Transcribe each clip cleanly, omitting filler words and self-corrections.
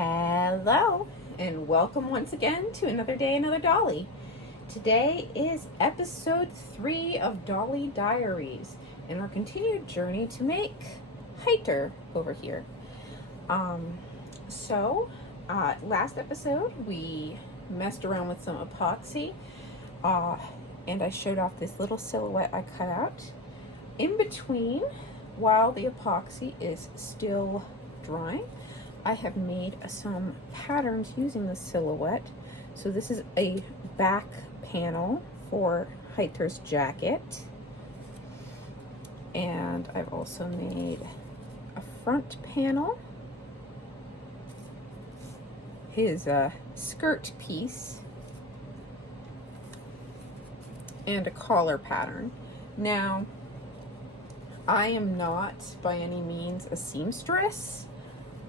Hello, and welcome once again to another day, another Dolly. Today is episode 3 of Dollie Diaries and our continued journey to make Heiter over here. Last episode we messed around with some epoxy and I showed off this little silhouette I cut out. In between, while the epoxy is still drying, I have made some patterns using the silhouette. So this is a back panel for Heiter's jacket. And I've also made a front panel, his skirt piece, and a collar pattern. Now, I am not by any means a seamstress.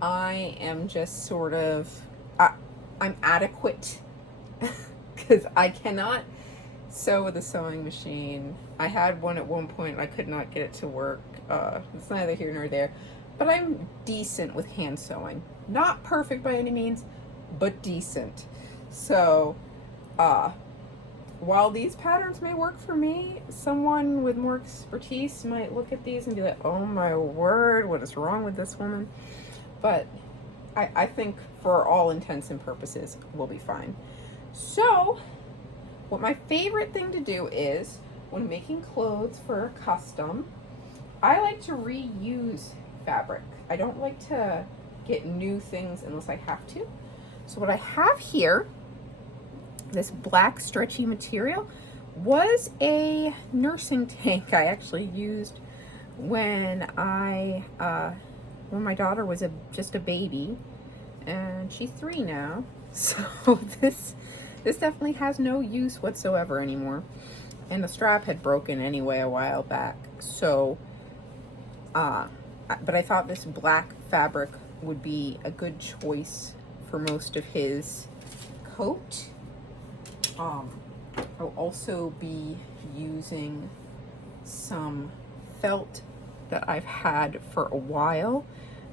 I am just sort of, I'm adequate because I cannot sew with a sewing machine. I had one at one point, I could not get it to work. It's neither here nor there, but I'm decent with hand sewing. Not perfect by any means, but decent. So, while these patterns may work for me, someone with more expertise might look at these and be like, oh my word, what is wrong with this woman? But I think for all intents and purposes, we'll be fine. So, what my favorite thing to do is, when making clothes for custom, I like to reuse fabric. I don't like to get new things unless I have to. So what I have here, this black stretchy material, was a nursing tank I actually used when my daughter was just a baby, and she's 3 now. So this definitely has no use whatsoever anymore. And the strap had broken anyway a while back. So, but I thought this black fabric would be a good choice for most of his coat. I'll also be using some felt that I've had for a while.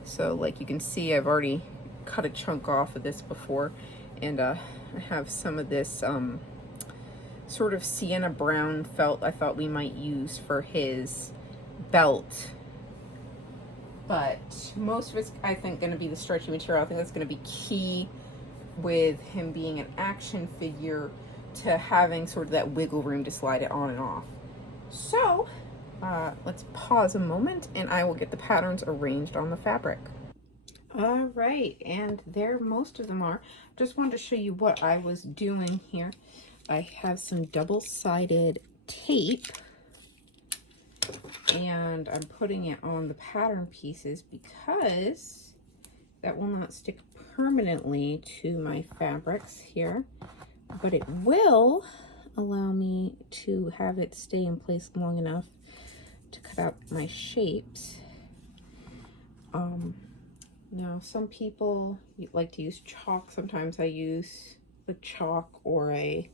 So like you can see, I've already cut a chunk off of this before, and I have some of this sort of sienna brown felt I thought we might use for his belt. But most of it's, I think, going to be the stretchy material. I think that's going to be key with him being an action figure, to having sort of that wiggle room to slide it on and off. So let's pause a moment and I will get the patterns arranged on the fabric. All right, and there most of them are. Just wanted to show you what I was doing here. I have some double-sided tape, and I'm putting it on the pattern pieces because that will not stick permanently to my fabrics here, but it will allow me to have it stay in place long enough to cut out my shapes. Now some people like to use chalk. Sometimes I use the chalk or a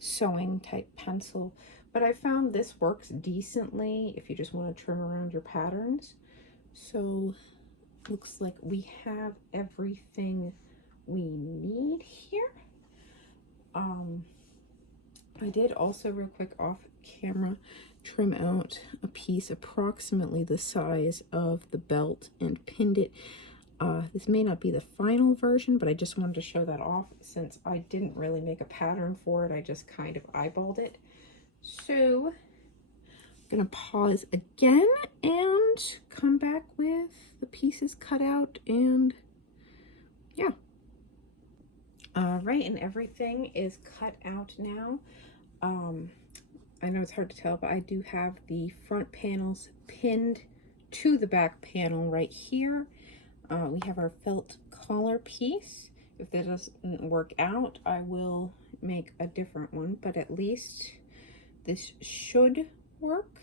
sewing type pencil, but I found this works decently if you just want to trim around your patterns. So looks like we have everything we need here. I did also real quick off camera trim out a piece approximately the size of the belt and pinned it. This may not be the final version, but I just wanted to show that off since I didn't really make a pattern for it. I just kind of eyeballed it. So I'm gonna pause again and come back with the pieces cut out, and yeah. All right, and everything is cut out now. I know it's hard to tell, but I do have the front panels pinned to the back panel right here. We have our felt collar piece. If that doesn't work out, I will make a different one, but at least this should work.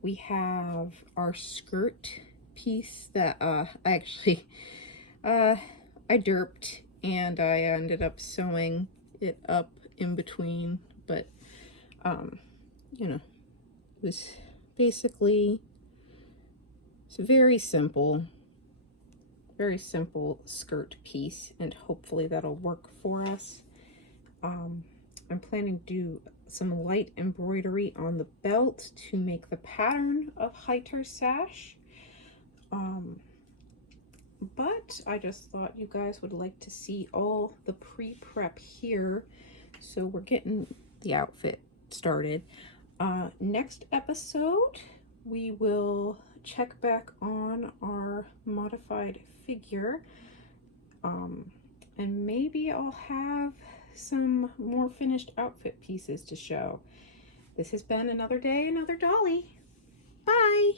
We have our skirt piece that I derped, and I ended up sewing it up in between, but you know, it was basically, it's very simple. very simple skirt piece, and hopefully that'll work for us. I'm planning to do some light embroidery on the belt to make the pattern of Heiter's sash. But I just thought you guys would like to see all the pre-prep here. So we're getting the outfit started. Next episode, we will check back on our modified figure. And maybe I'll have some more finished outfit pieces to show. This has been another day, another Dolly. Bye!